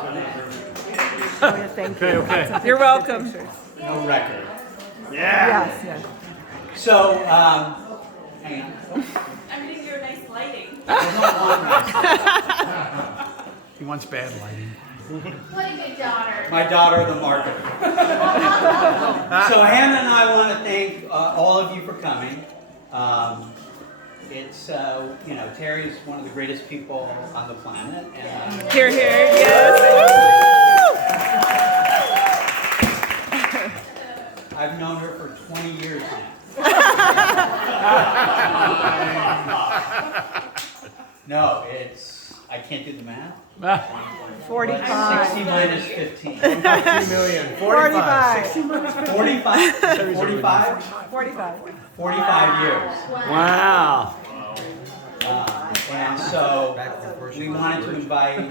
Oh, yeah, thank you. Okay. You're welcome. No record. Yes, yes. So, hang on. I'm gonna give you a nice lighting. I don't want rice. He wants bad lighting. What a good daughter. My daughter, the marketer. So Hannah and I want to thank all of you for coming. It's, you know, Teri is one of the greatest people on the planet. And, Here, here, yes. I've known her for 20 years now. No, I can't do the math. 45. 60 minus 15. 3 million. 45. 45? 45? 45. 45 years. Wow. And so we wanted to invite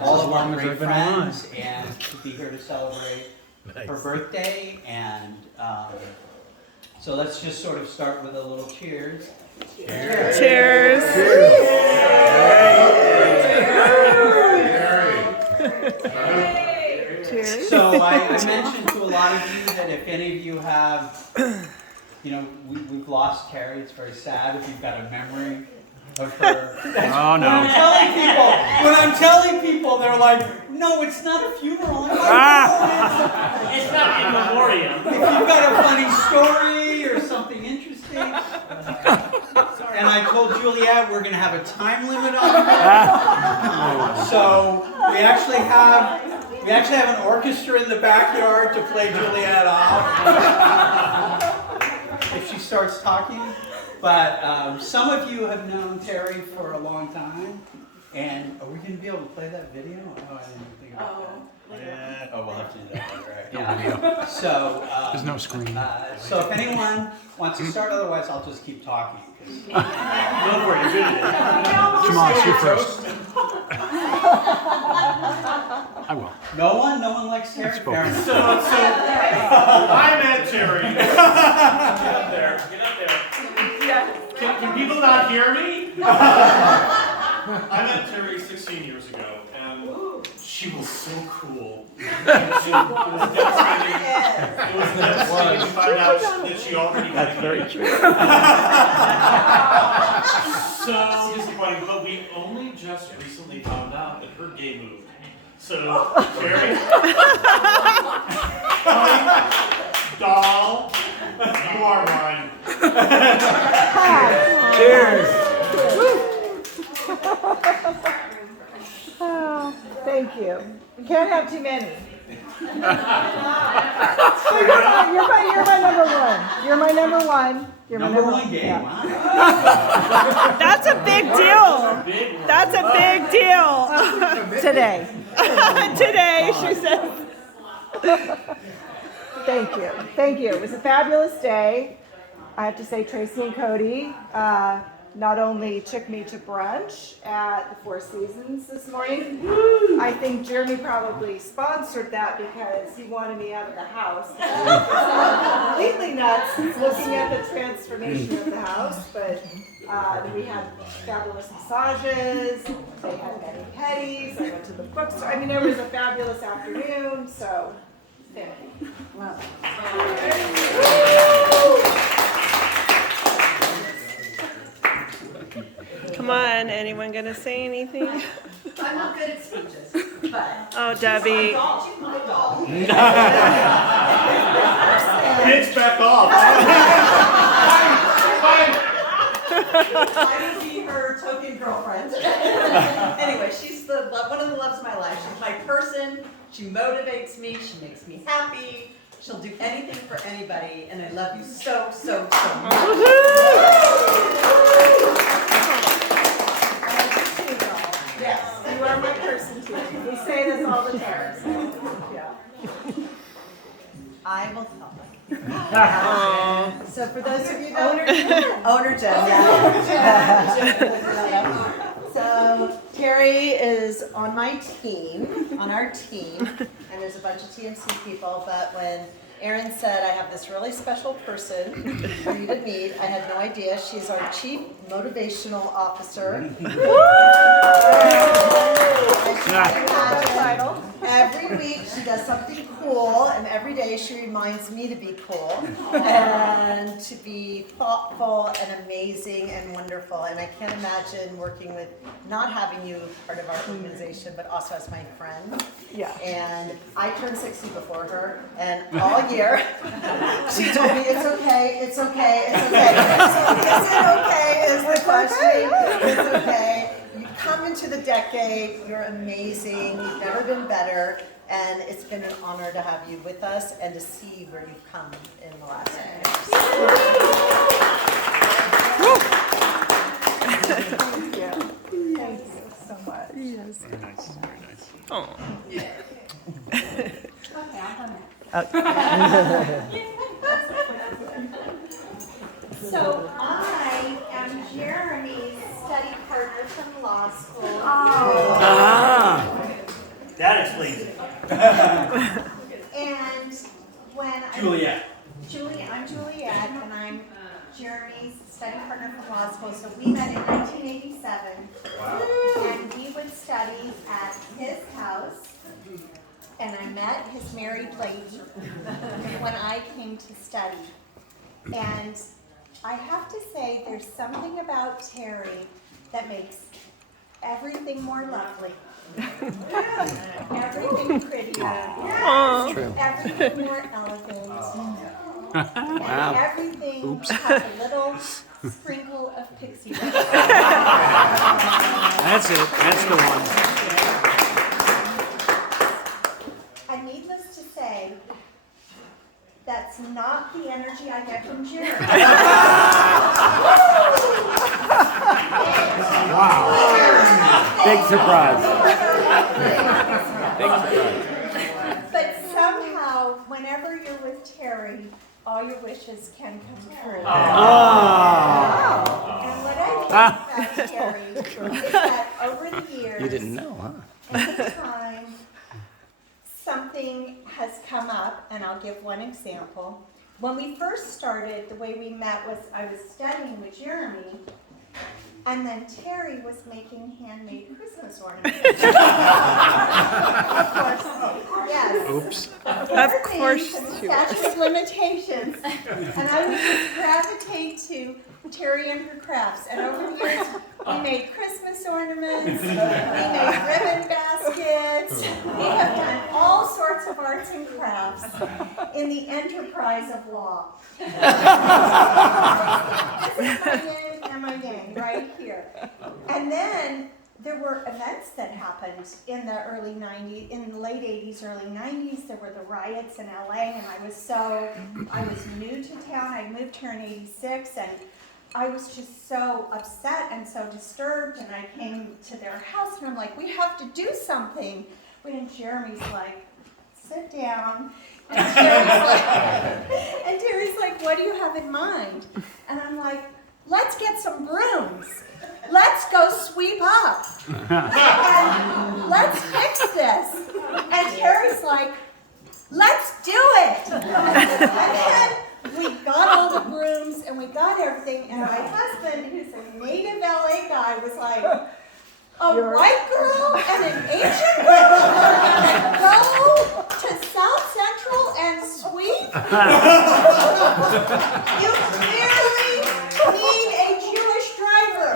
all of our great friends and to be here to celebrate her birthday. And so let's just sort of start with a little cheers. Cheers. Cheers. Cheers. So I mentioned to a lot of you that if any of you have, you know, we've lost Teri. It's very sad. If you've got a memory of her. Oh, no. When I'm telling people, they're like, no, it's not a funeral. I'm like, It's not in memoriam. if you've got a funny story or something interesting. And I told Juliet we're going to have a time limit on it. So we actually have an orchestra in the backyard to play Juliet off if she starts talking. But some of you have known Teri for a long time. And are we going to be able to play that video? Oh, I didn't think about that. Yeah. Oh, we'll have to do that later. Right? No video. So, There's no screen. So if anyone wants to start, otherwise I'll just keep talking. Go for it, you're good at Come on, you first. I will. No one likes Teri. Spoken. Fair enough. So, I met Teri. Get up there, get up there. Can people not hear me? I met Teri 16 years ago, and she was so cool. It was devastating. It was devastating to find out that she already had a Very kid. true. So disappointing, but we only just recently found out that her gay moved. So, Teri, doll, you are mine. Cheers. Oh, thank you. You can't have too many. You're my number one. You're my number one. You're my Number one game. Yeah. Wow. That's a big deal. That's a big deal. Today. Today, she said. Thank you. Thank you. It was a fabulous day. I have to say, Tracy and Cody not only took me to brunch at the Four Seasons this morning, I think Jeremy probably sponsored that because he wanted me out of the house. Completely nuts looking at the transformation of the house, but we had fabulous massages, they had many petties, I went to the bookstore. I mean, it was a fabulous afternoon, so thank you. Wow. Come on, anyone gonna say anything? I'm not good at speeches, but. Oh, Debbie. She's my doll. Bitch, back off. I would be her token girlfriend. Anyway, she's one of the loves of my life. She's my person. She motivates me. She makes me happy. She'll do anything for anybody, and I love you so, so, so much. Yes, You are my person too. We say this all the time. So, yeah. I will tell them. So for those of you that owner Jen, So Teri is on my team, on our team, and there's a bunch of TNC people, but when Erin said, I have this really special person for you to meet, I had no idea. She's our Chief Motivational Officer. title? Every week she does something cool, and every day she reminds me to be cool and to be thoughtful and amazing and wonderful. And I can't imagine working with, not having you part of our organization, but also as my friend. Yeah. And I turned 60 before her, and all year she told me, it's okay, it's okay, it's okay. So is it okay is the question. It's okay. You come into the decade, you're amazing, you've never been better, and it's been an honor to have you with us and to see where you've come in the last 10 years. Thank you so much. Yes. Very nice. Very nice. Oh. So I am Jeremy's study partner from law school. Ah. That explains it. And when Juliet. I'm Juliet, and I'm Jeremy's study partner from law school. So we met in 1987. Wow. And we would study at his house. And I met his married lady when I came to study. And I have to say, there's something about Teri that makes everything more lovely. Everything prettier. True. Everything more elegant. Wow. Everything Oops. has a little sprinkle of pixie dust. That's it. That's the one. And needless to say, that's not the energy I get from Jeremy. Big surprise. Big surprise. But somehow, whenever you're with Teri, all your wishes can come true. Oh. And what I love about Teri is that over the years, You didn't know, huh? anytime something has come up, and I'll give one example. When we first started, the way we met was I was studying with Jeremy, and then Teri was making handmade Christmas ornaments. Of course, yes. Oops. Of course Things and she was. statute of limitations. And I would just gravitate to Teri and her crafts. And over the years, we made Christmas ornaments, we made ribbon baskets, we have done all sorts of arts and crafts in the enterprise of law. This is my yin and my yang right here. And then there were events that happened in the early 90s, in the late 80s, early 90s. There were the riots in LA, and I was new to town. I moved here in 86, and I was just so upset and so disturbed, and I came to their house, and I'm like, we have to do something. And Jeremy's like, sit down. And Teri's like, what do you have in mind? And I'm like, let's get some brooms. Let's go sweep up. And let's fix this. And Teri's like, let's do it. And then we got all the brooms and we got everything. And my husband, who's a native LA guy, was like, a white girl and an Asian girl go to South Central and sweep? You clearly need a Jewish driver.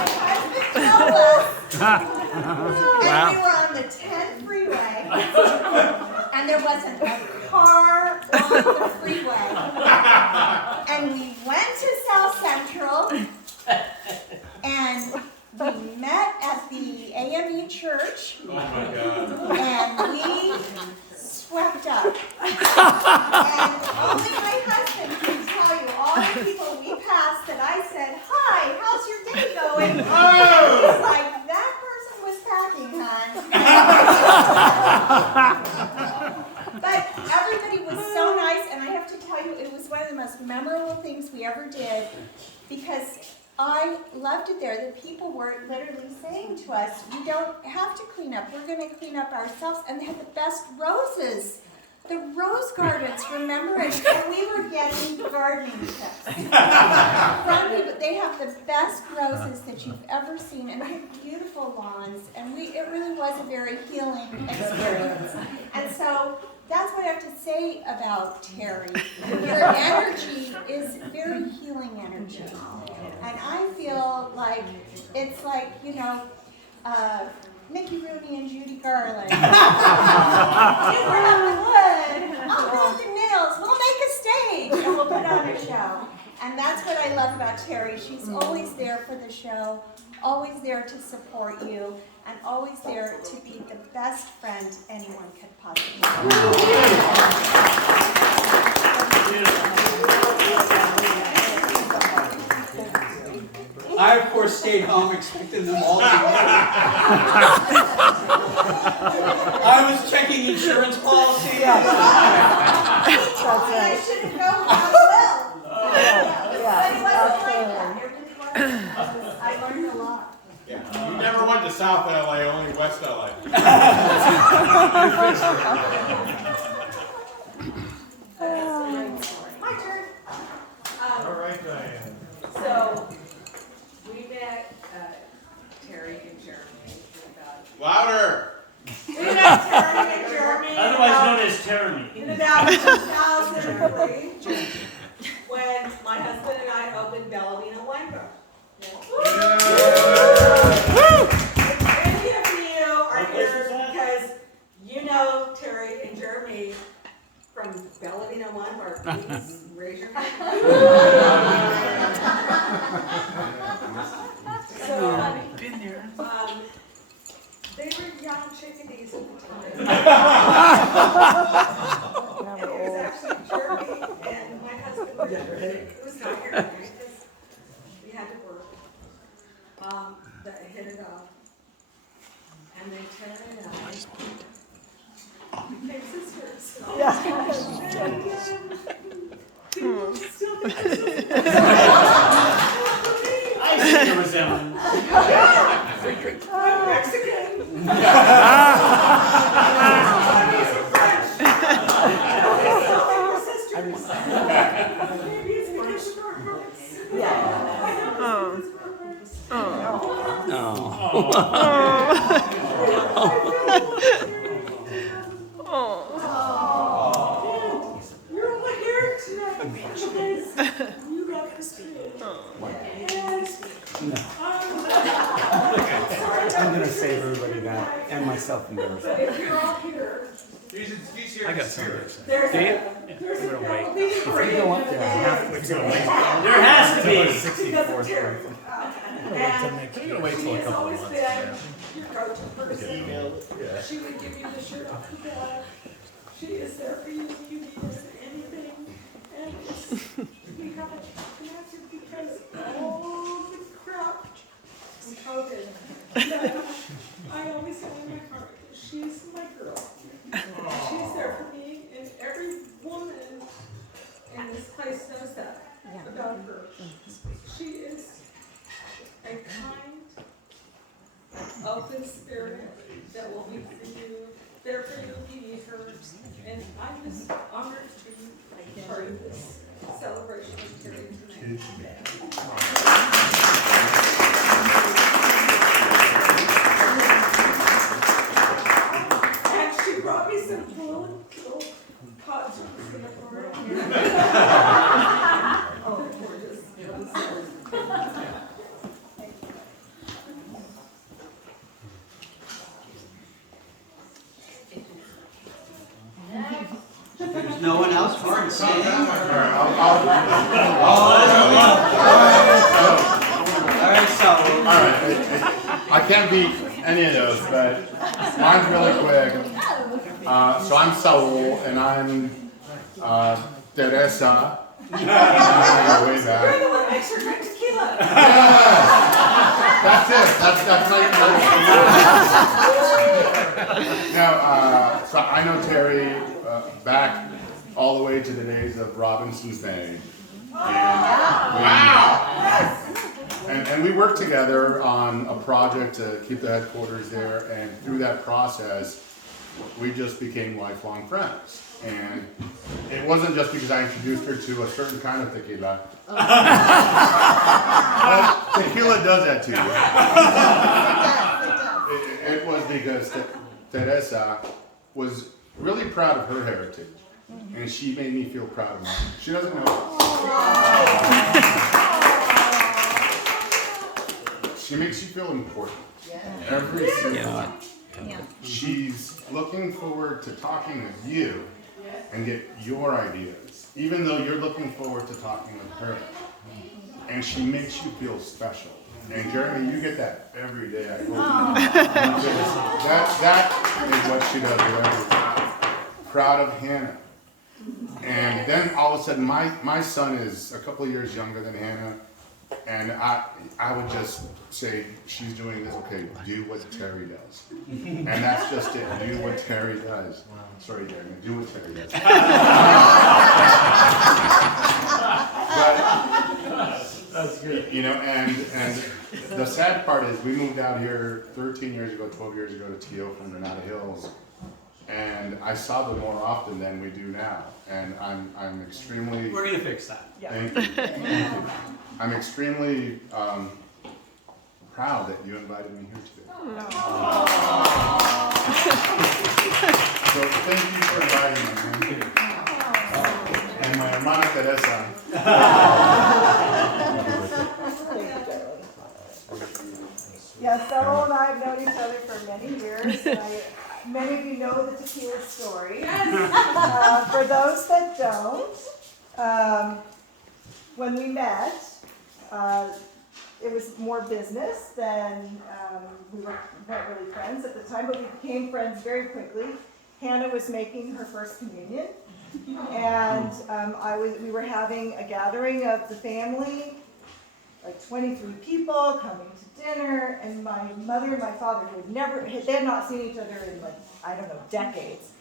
My husband told us, and we were on the 10 freeway, and there wasn't a car on the freeway. And we went to South Central, and we met at the AME church, Oh my God. and we swept up. And only my husband can tell you all the people we passed that I said, hi, how's your day going? And he's like, that person was packing, hon. But everybody was so nice, and I have to tell you, it was one of the most memorable things we ever did, because I loved it there. The people were literally saying to us, you don't have to clean up. We're going to clean up ourselves. And they had the best roses the rose gardens, remember it? And we were getting gardening tips from people. They have the best roses that you've ever seen, and they have beautiful lawns. And it really was a very healing experience. And so that's what I have to say about Teri. Your energy is very healing energy. And I feel like it's like, you know, Mickey Rooney and Judy Garland. We're up the wood. I'll build the nails. We'll make a stage and we'll put on a show. And that's what I love about Teri. She's always there for the show, always there to support you, and always there to be the best friend anyone could possibly I, of course, stayed home expecting them all to go. I was checking insurance policies. I should have known how to But it wasn't like that. It really wasn't. I learned a lot. Yeah. You never went to South LA, only West LA. My turn. All right, Diane. So, we met Teri and Jeremy. Louder. We met Teri and Jeremy. Otherwise known as Jeremy. In about 2003, when my husband and I opened Bellavina Wine Bar. If any of you are here because you know Teri and Jeremy from Bellavina Wine Bar, please raise your hand. So, they were young chickadees at the time. It was actually Jeremy and my husband were it was not here because we had to work. That hit it off. And then Teri and I became sisters. People still think they're sisters. I see the resemblance. I'm Mexican. Maybe it's because of our hearts. You're all here tonight because you got this too. I'm going to save everybody that, and myself embarrassed. If you're all here, I got something. there's a Bellavina parade Go up today. there. There has to be. Because of Teri. And she has always been your go-to person. She would give you the shirt off the back. She is there for you if you need her for anything. And we haven't connected because all the crap from COVID. But I always have in my heart that she's my girl. She's there for me, and every woman in this place knows that about her. She is a kind, open spirit that will be for you, there for you if you need her. And I'm just honored to be part of this celebration of Teri tonight. And she brought me some food, little pots from Singapore. Oh, they're gorgeous. There's no one else for it saying. All right, so. I can't beat any of those, but mine's really quick. So I'm Saul, and I'm Teresa. Way You're back. the one that makes her drink tequila. Yes! That's it. That's my. No, so I know Teri back all the way to the days of Robinson's Bay. And we worked together on a project to keep the headquarters there, and through that process, we just became lifelong friends. And it wasn't just because I introduced her to a certain kind of tequila. Well, tequila does that to you. It was because Teresa was really proud of her heritage. And she made me feel proud of mine. She doesn't know it. She makes you feel important. Every single time. She's looking forward to talking with you and get your ideas, even though you're looking forward to talking with her. And she makes you feel special. And Jeremy, you get that every day I go to you. That is what she does with everyone. Proud of Hannah. And then all of a sudden, my son is a couple of years younger than Hannah, and I would just say, she's doing this, okay, do what Teri does. And that's just it, do what Teri does. Sorry, Jeremy, do what Teri does. But, That's good. you know, and the sad part is we moved out here 13 years ago, 12 years ago to T.O. from Granada Hills. And I saw them more often than we do now, and I'm extremely. We're gonna fix that. Thank you. I'm extremely proud that you invited me here today. So thank you for inviting me, and my hermana Teresa. Yeah, Saul and I have known each other for many years. Many of you know the tequila story. For those that don't, when we met, it was more business than we weren't really friends at the time, but we became friends very quickly. Hannah was making her first communion, and we were having a gathering of the family, like 23 people coming to dinner, and my mother and my father they had not seen each other in decades,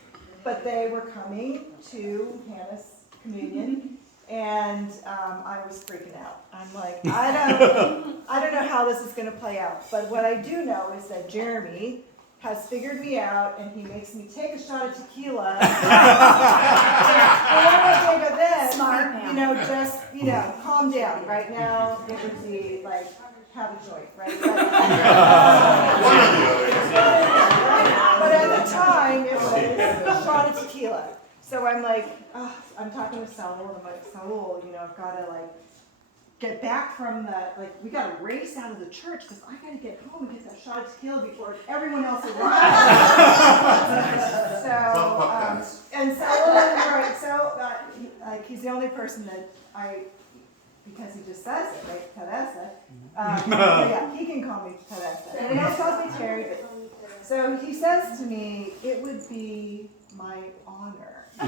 but they were coming to Hannah's communion, and I was freaking out. I'm like, I don't know how this is going to play out, but what I do know is that Jeremy has figured me out, and he makes me take a shot of tequila. And when I think of this, Smart man. calm down. Right now, it would be like, have a joint, right? One or the other. But at the time, it was a shot of tequila. So I'm like, I'm talking with Saul, and I'm like, Saul, I've got to get back from we got to race out of the church because I got to get home and get that shot of tequila before everyone else arrives. And Saul, he's the only person that because he just says it, right, Teresa. Yeah, he can call me Teresa. Everyone else calls me Teri, but so he says to me, it would be my honor to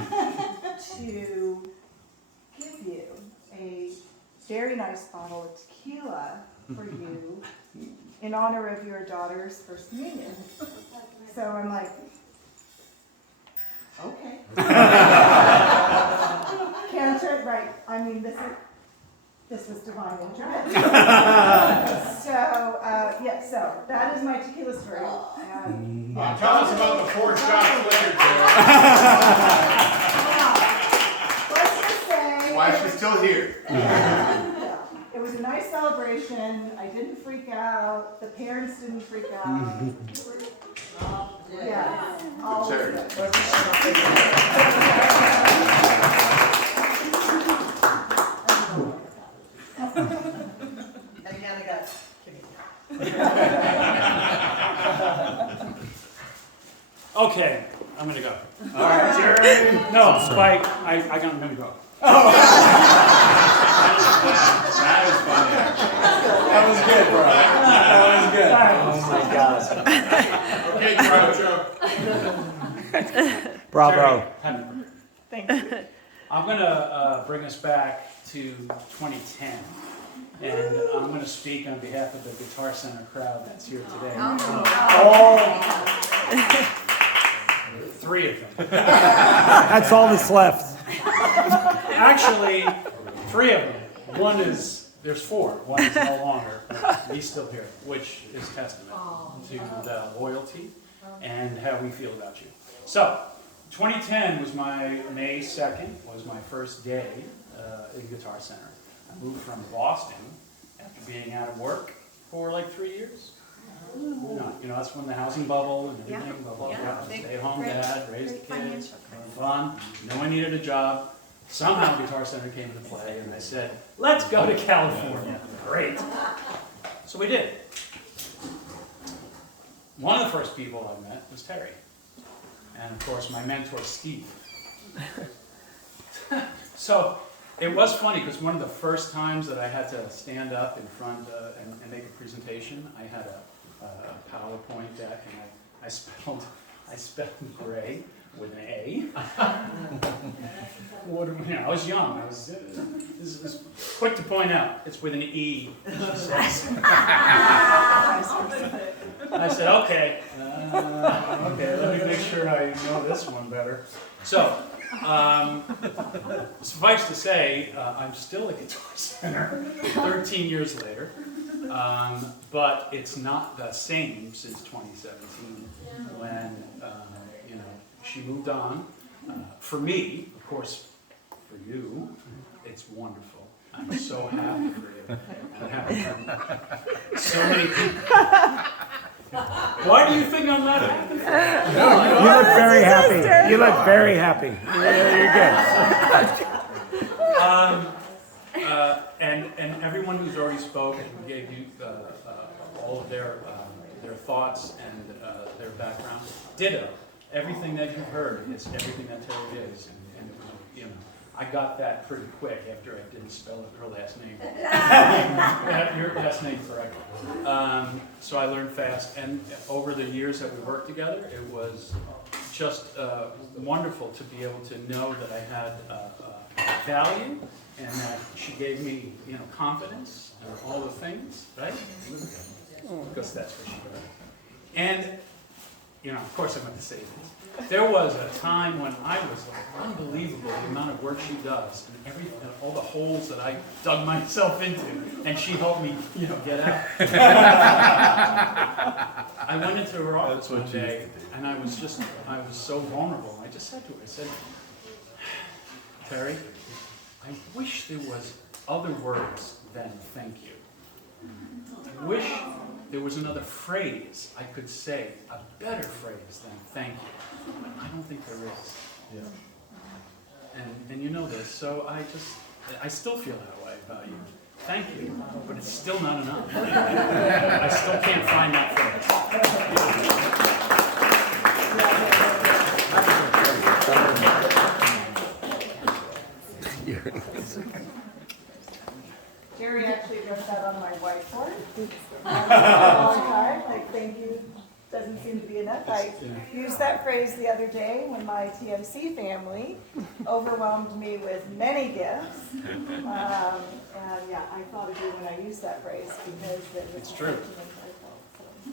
give you a very nice bottle of tequila for you in honor of your daughter's first communion. So I'm like, okay. Can't turn right. I mean, this was divine intervention. So that is my tequila story. Tell us about the 4 shots later, Let's just say. Why she's still here. It was a nice celebration. I didn't freak out. The parents didn't freak out. Yeah. All was Sure. good. And Hannah got Okay, I'm gonna go. All right, Jeremy. No, Spike, I'm gonna go. That is funny, actually. That was good, bro. That was good. Okay, Joe. Bravo. Jerry, happy birthday. Thank you. I'm gonna bring us back to 2010, and I'm gonna speak on behalf of the Guitar Center crowd that's here today. All 3 of them. That's all that's left. Actually, 3 of them. There's 4. One is no longer, but he's still here, which is testament to the loyalty and how we feel about you. So, 2010 was May 2nd, was my first day in Guitar Center. I moved from Boston after being out of work for like 3 years. That's when the housing bubble and everything, blah, blah, blah. Stay at home dad, raise the kids, fun. No one needed a job. Somehow Guitar Center came into play, and I said, let's go to California. Great. So we did. One of the first people I met was Teri. And of course, my mentor, Steve. So it was funny, because one of the first times that I had to stand up in front and make a presentation, I had a PowerPoint deck, and I spelled gray with an A. I was young. This is quick to point out. It's with an E. She says. I said, okay, let me make sure I know this one better. So, suffice to say, I'm still at Guitar Center 13 years later, but it's not the same since 2017 when, she moved on. For me, of course, for you, it's wonderful. I'm so happy for you. I'm happy for so many people. Why do you think I'm not happy? You look very happy. You look very happy. You're good. And everyone who's already spoken gave you all of their thoughts and their background. Ditto. Everything that you've heard is everything that Teri is, and I got that pretty quick after I didn't spell her last name. Your last name correctly. So I learned fast, and over the years that we worked together, it was just wonderful to be able to know that I had value, and that she gave me, confidence and all the things, right? Because that's what she did. And of course I meant to say this. There was a time when I was unbelievable, the amount of work she does, and all the holes that I dug myself into, and she helped me, get out. I went into her office one day, and I was so vulnerable. I just said to her, I said, Teri, I wish there was other words than thank you. I wish there was another phrase I could say, a better phrase than thank you. But I don't think there is. Yeah. And you know this, so I still feel that way about you. Thank you, but it's still not enough. I still can't find that phrase. Teri actually wrote that on my whiteboard for a long time. Like, thank you doesn't seem to be enough. I used that phrase the other day when my TMC family overwhelmed me with many gifts. And I thought of you when I used that phrase because it's true.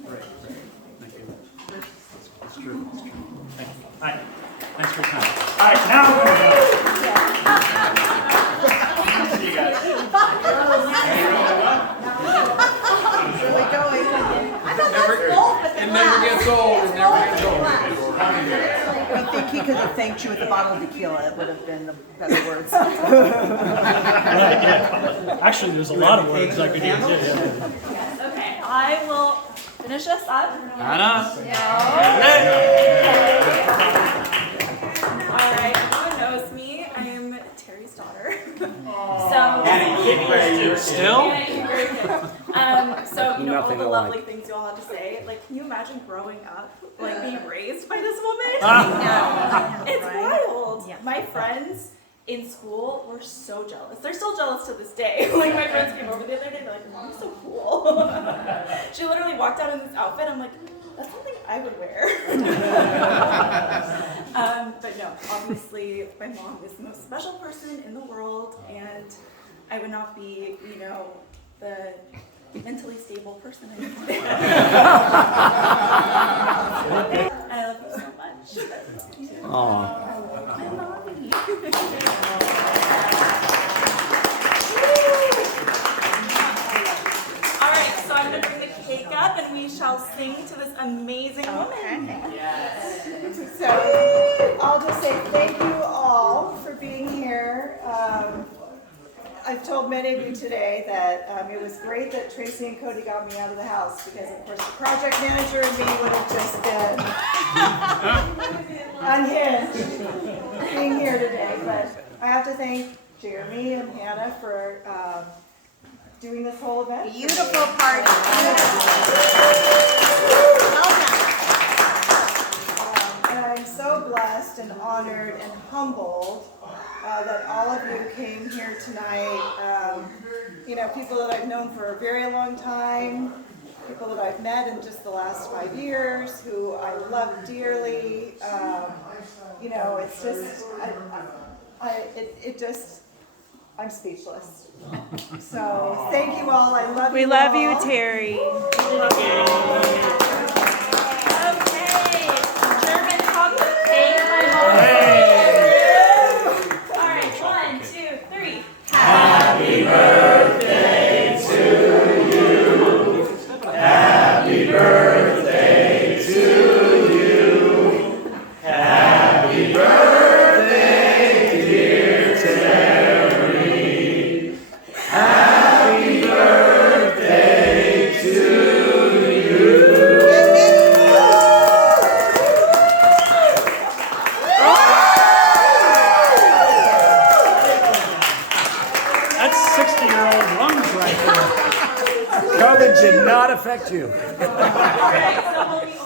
Right. Thank you. It's true. Thank you. Hi. Thanks for your time. All right, now we're going to go. See you guys. It never gets old. It never gets old. I think he could have thanked you with a bottle of tequila. It would have been the better words. Actually, there's a lot of words I could use. Okay, I will finish us up. Anna. All right, everyone knows me. I'm Teri's daughter. Still? So all the lovely things you all have to say. Like, can you imagine growing up, like being raised by this woman? It's wild. Yeah. My friends in school were so jealous. They're still jealous to this day. Like, my friends came over the other day, they're like, your mom's so cool. She literally walked out in this outfit. I'm like, that's something I would wear. But no, obviously my mom is the most special person in the world, and I would not be, the mentally stable person I am. I love you so much. Aww. All right, so I'm going to bring the cake up, and we shall sing to this amazing amazing woman. So I'll just say thank you all for being here. I've told many of you today that it was great that Tracy and Cody got me out of the house because, of course, the project manager and me would have just been unhinged being here today. But I have to thank Jeremy and Hannah for doing this whole event. Beautiful party. And I'm so blessed and honored and humbled that all of you came here tonight. You know, people that I've known for a very long time, people that I've met in just the last 5 years, who I love dearly. You know, it's just, I'm speechless. So thank you all. I love you. We love all. you, Teri. Okay, German chocolate cake, my mom. All right, 1, 2, 3. Happy birthday to you. Happy birthday to you. Happy birthday, dear Teri. Happy birthday to you. That's 60-year-old lungs right there. COVID did not affect you. All right, so we'll be